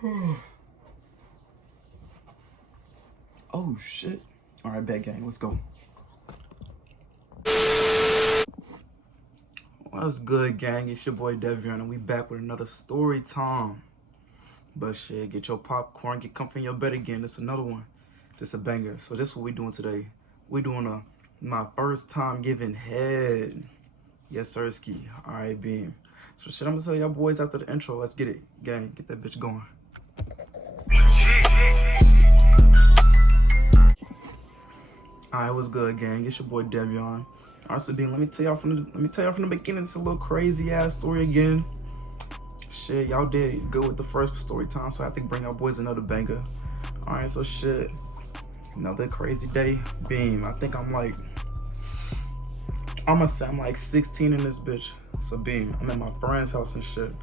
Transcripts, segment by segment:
Oh shit. Alright, bet gang, let's go. What's good, gang? It's your boy Devion, and we back with another story time. But shit, get your popcorn, get comfy in your bed again. This another one. This a banger. So this is what we doing today. We doing my first time giving head. Yes, sirski. Alright, beam. So shit, I'm gonna tell y'all boys after the intro. Let's get it, gang. Get that bitch going. Alright, what's good, gang? It's your boy Devion. Alright, so Bean, let me tell y'all from the beginning. It's a little crazy ass story again. Shit, y'all did good with the first story time, so I have to bring y'all boys another banger. Alright, so shit, another crazy day. Beam, I think I'm like 16 in this bitch. So Beam, I'm at my friend's house and shit.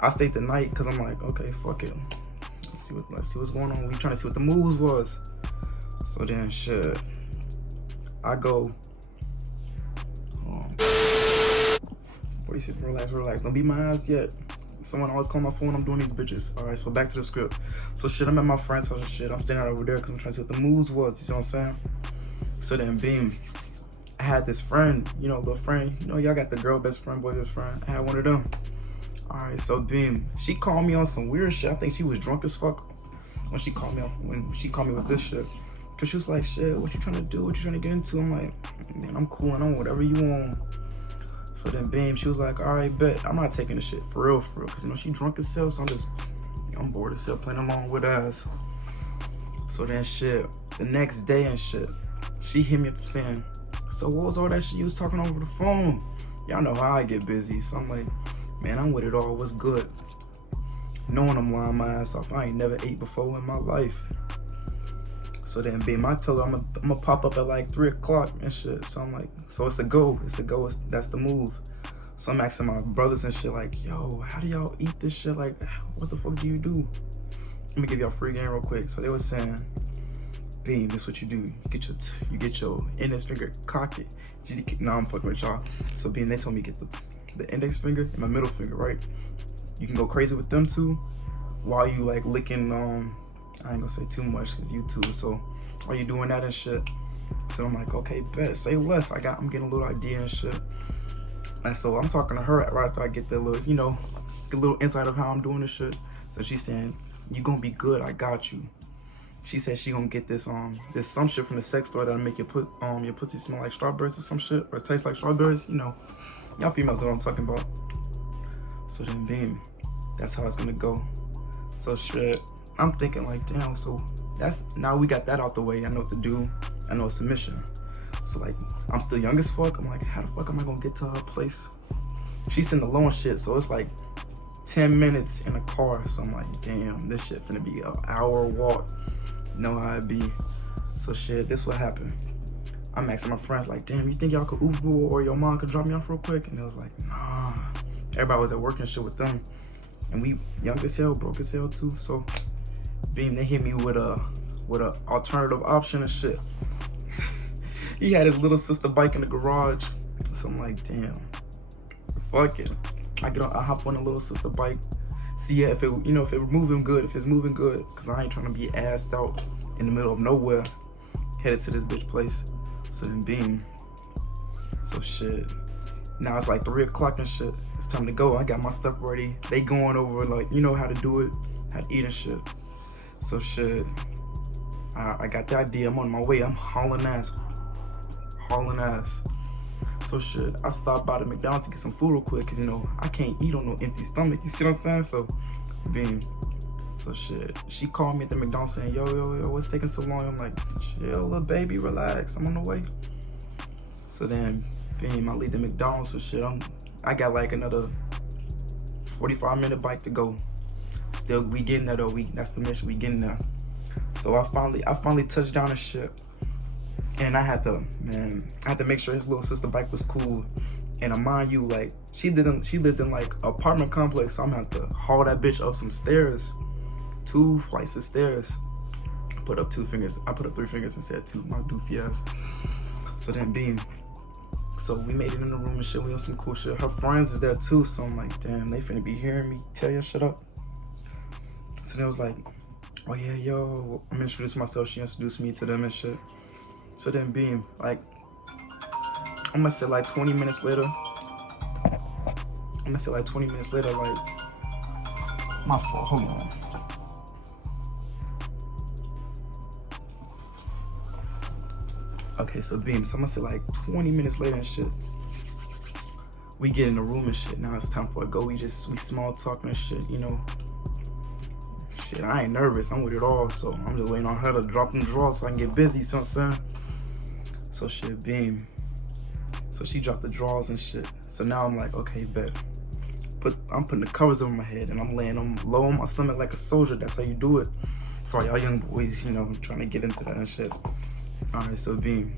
I stayed the night because I'm like, okay, fuck it. Let's see what's going on. We trying to see what the moves was. So then shit, I go. Before you sit, relax. Don't beat my ass yet. Someone always call my phone. I'm doing these bitches. All right, so back to the script. So shit, I'm at my friend's house and shit. I'm standing out over there because I'm trying to see what the moves was. You see what I'm saying? So then, Beam, I had this friend, you know, little friend. You know, y'all got the girl best friend, boy best friend. I had one of them. All right, so Beam, she called me on some weird shit. I think she was drunk as fuck when she called me with this shit. Cause she was like, shit, what you trying to do? What you trying to get into? I'm like, man, I'm cool and on whatever you want. So then, Beam, she was like, all right, bet. I'm not taking the shit for real. Cause you know, she drunk as hell, so I'm bored as hell playing along with ass. So then shit, the next day and shit, she hit me up saying, so what was all that shit you was talking over the phone? Y'all know how I get busy. So I'm like, man, I'm with it all, what's good? Knowing I'm lying my ass off, I ain't never ate before in my life. So then, Beam, I told her I'm gonna pop up at like 3 o'clock and shit. So I'm like, so it's a go. That's the move. So I'm asking my brothers and shit like, yo, how do y'all eat this shit? Like, what the fuck do you do? Let me give y'all a free game real quick. So they were saying, Beam, this is what you do. You get your index finger, cock it. No, I'm fucking with y'all. So Beam, they told me get the index finger and my middle finger, right? You can go crazy with them two while you like licking, I ain't gonna say too much because YouTube, so while you doing that and shit. So I'm like, okay, bet, say less. I'm getting a little idea and shit. And so I'm talking to her right after I get that little, you know, the little insight of how I'm doing this shit. So she's saying, you gonna be good, I got you. She said she gonna get this some shit from the sex store that'll make your pussy smell like strawberries or some shit, or taste like strawberries, you know. Y'all females know what I'm talking about. So then, Beam, that's how it's gonna go. So shit, I'm thinking like, damn, so now we got that out the way. I know what to do. I know it's a mission. So like, I'm still young as fuck. I'm like, how the fuck am I gonna get to her place? She's in the low and shit, so it's like 10 minutes in a car. So I'm like, damn, this shit finna be an hour walk. Know how it be. So shit, this what happened. I'm asking my friends like, damn, you think y'all could Uber or your mom could drop me off real quick? And it was like, nah. Everybody was at work and shit with them. And we young as hell, broke as hell too. So Beam, they hit me with a alternative option and shit. He had his little sister bike in the garage. So I'm like, damn, fuck it. I hop on the little sister bike. See if it's moving good, cause I ain't trying to be assed out in the middle of nowhere, headed to this bitch place. So then Beam. So shit. Now it's like 3 o'clock and shit. It's time to go. I got my stuff ready. They going over like, you know how to do it, how to eat and shit. So shit, I got the idea. I'm on my way. I'm hauling ass. So shit, I stopped by the McDonald's to get some food real quick, cause you know I can't eat on no empty stomach. You see what I'm saying? So, Beam. So shit, she called me at the McDonald's saying, yo, what's taking so long? I'm like, chill, little baby, relax. I'm on the way. So then, Beam, I leave the McDonald's. So shit, I got like another 45-minute bike to go. Still, we getting there though. That's the mission. We getting there. So I finally touched down and shit. And I had to make sure his little sister bike was cool. And mind you, like she lived in like apartment complex. So I'm gonna have to haul that bitch up some stairs, 2 flights of stairs. Put up 2 fingers. I put up 3 fingers and said 2. My doofy ass. So then Beam. So we made it in the room and shit. We on some cool shit. Her friends is there too. So I'm like, damn, they finna be hearing me tell your shit up. So then it was like, oh yeah, yo, I'm introducing myself. She introduced me to them and shit. So then beam, like, I'm gonna say like 20 minutes later. Like, my fault, hold on. Okay, so beam, so I'm gonna say like 20 minutes later and shit. We get in the room and shit. Now it's time for a go. We small talking and shit, you know. Shit, I ain't nervous. I'm with it all. So I'm just waiting on her to drop them draws so I can get busy, you know what I'm saying? So shit, beam. So she dropped the draws and shit. So now I'm like, okay, bet. I'm putting the covers over my head and I'm laying them low on my stomach like a soldier. That's how you do it. For all y'all young boys, you know, trying to get into that and shit. Alright, so beam.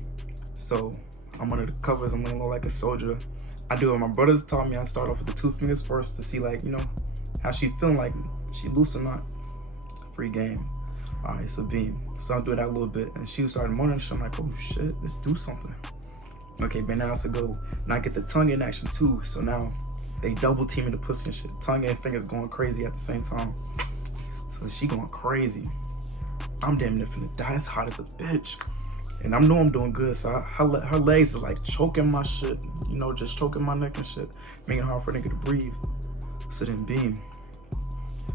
So I'm under the covers, I'm laying low like a soldier. I do what my brothers taught me. I start off with the 2 fingers first to see, like, you know, how she feeling, like she loose or not. Free game. Alright, so beam. So I'm doing that a little bit and she was starting moaning and shit. I'm like, oh shit, let's do something. Okay, but now it's a go. Now I get the tongue in action too. So now they double teaming the pussy and shit. Tongue and fingers going crazy at the same time. So she going crazy. I'm damn near finna die. It's hot as a bitch. And I know I'm doing good, so her legs is like choking my shit, you know, just choking my neck and shit, making it hard for a nigga to breathe. So then beam,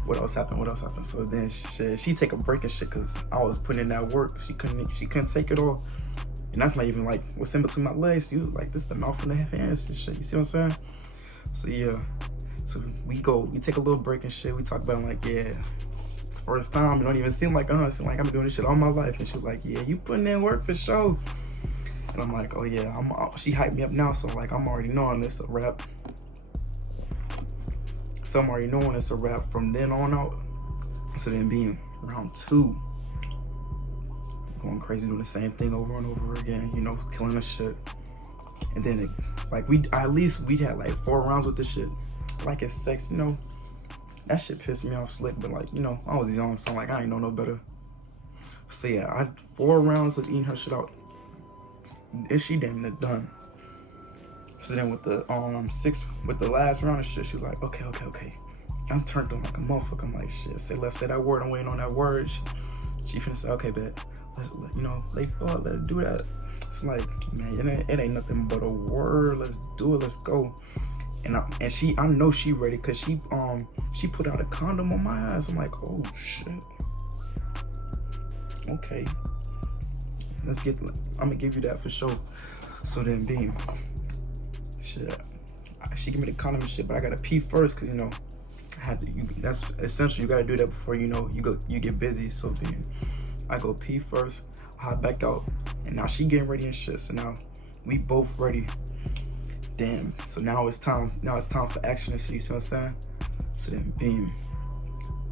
what else happened? So then she take a break and shit, cause I was putting in that work. She couldn't take it all. And that's not even like what's in between my legs. You like this the mouth and the hands and shit, you see what I'm saying? So yeah, so we take a little break and shit. We talk about like, yeah, first time, it don't even seem like us. Like, I've been doing this shit all my life. And she was like, yeah, you putting in work for sure. And I'm like, oh yeah, she hyped me up now. So like, I'm already knowing this a wrap. So I'm already knowing it's a wrap from then on out. So then being round 2, going crazy, doing the same thing over and over again, you know, killing the shit. And then we'd had like 4 rounds with this shit. Like it's sex, you know. That shit pissed me off slick, but like, you know, I was young, so like I ain't know no better. So yeah, I had 4 rounds of eating her shit out. And she damn near done. So then with the last round of shit, she was like, okay. I'm turned on like a motherfucker. I'm like, shit, let's say that word. I'm waiting on that word. She finna say, okay, bet. Let's do that. It's like, man, it ain't nothing but a word. Let's do it. Let's go. And I know she ready, cause she put out a condom on my ass. I'm like, oh shit. Okay. I'm gonna give you that for sure. So then beam, shit. She give me the condom and shit, but I gotta pee first, cause you know, that's essential. You gotta do that before you get busy. So then I go pee first, I hop back out, and now she getting ready and shit. So now we both ready. Damn. So now it's time for action and shit, you see what I'm saying? So then beam,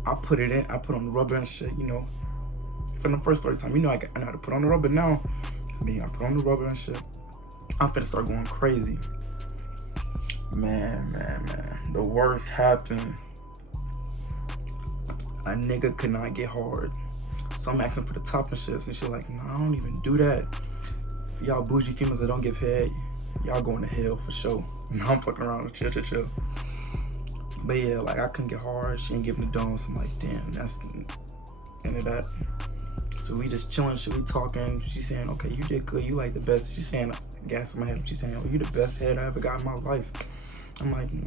I put on the rubber and shit, you know. From the first 30 time, you know I know how to put on the rubber now. I put on the rubber and shit. I'm finna start going crazy. Man. The worst happened. A nigga could not get hard. So I'm asking for the top and shit. And she's like, no, I don't even do that. For y'all bougie females that don't give head, y'all going to hell for sure. No, I'm fucking around. Chill. But yeah, like I couldn't get hard. She ain't giving the dome. So I'm like, damn, that's the end of that. So we just chilling, shit. We talking. She's saying, okay, you did good. You like the best. She's saying, gas in my head. She's saying, oh, you the best head I ever got in my life. I'm like, you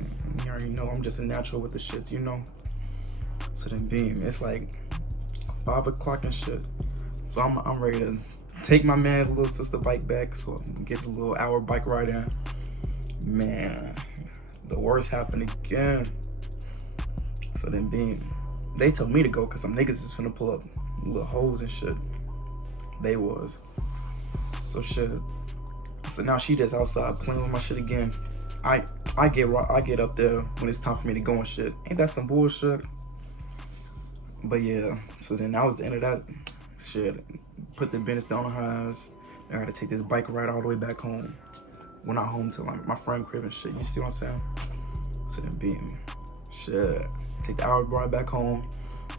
already know. I'm just a natural with the shits, you know. So then beam, it's like 5 o'clock and shit. So I'm ready to take my man's little sister bike back, so get a little hour bike ride in. Man, the worst happened again. So then beam, they told me to go because some niggas is finna pull up little hoes and shit. They was. So shit. So now she just outside playing with my shit again. I get up there when it's time for me to go and shit. Ain't that some bullshit? But yeah, so then that was the end of that shit. Put the business down on her ass. I gotta take this bike ride all the way back home. We're not home till like my friend crib and shit. You see what I'm saying? So then beam, shit. Take the hour ride back home.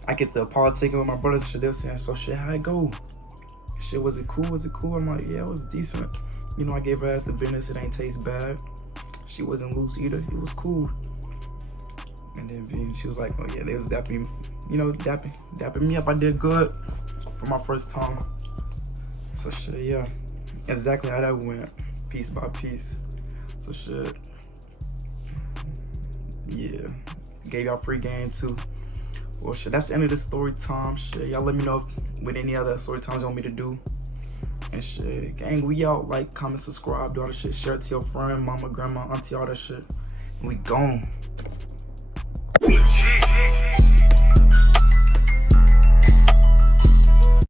I get the politicking with my brothers and shit. They were saying, so shit, how it go? Shit, was it cool? I'm like, yeah, it was decent. You know, I gave her ass the business. It ain't taste bad. She wasn't loose either. It was cool. And And then V, she was like, oh yeah, they was dapping, you know, dapping me up. I did good for my first time. So shit, yeah, exactly how that went, piece by piece. So shit, yeah, gave y'all free game too. Well shit, that's the end of the story time. Shit, y'all let me know if, with any other story times you want me to do. And shit, gang, we out. Like, comment, subscribe, do all that shit. Share it to your friend, mama, grandma, auntie, all that shit. And we gone.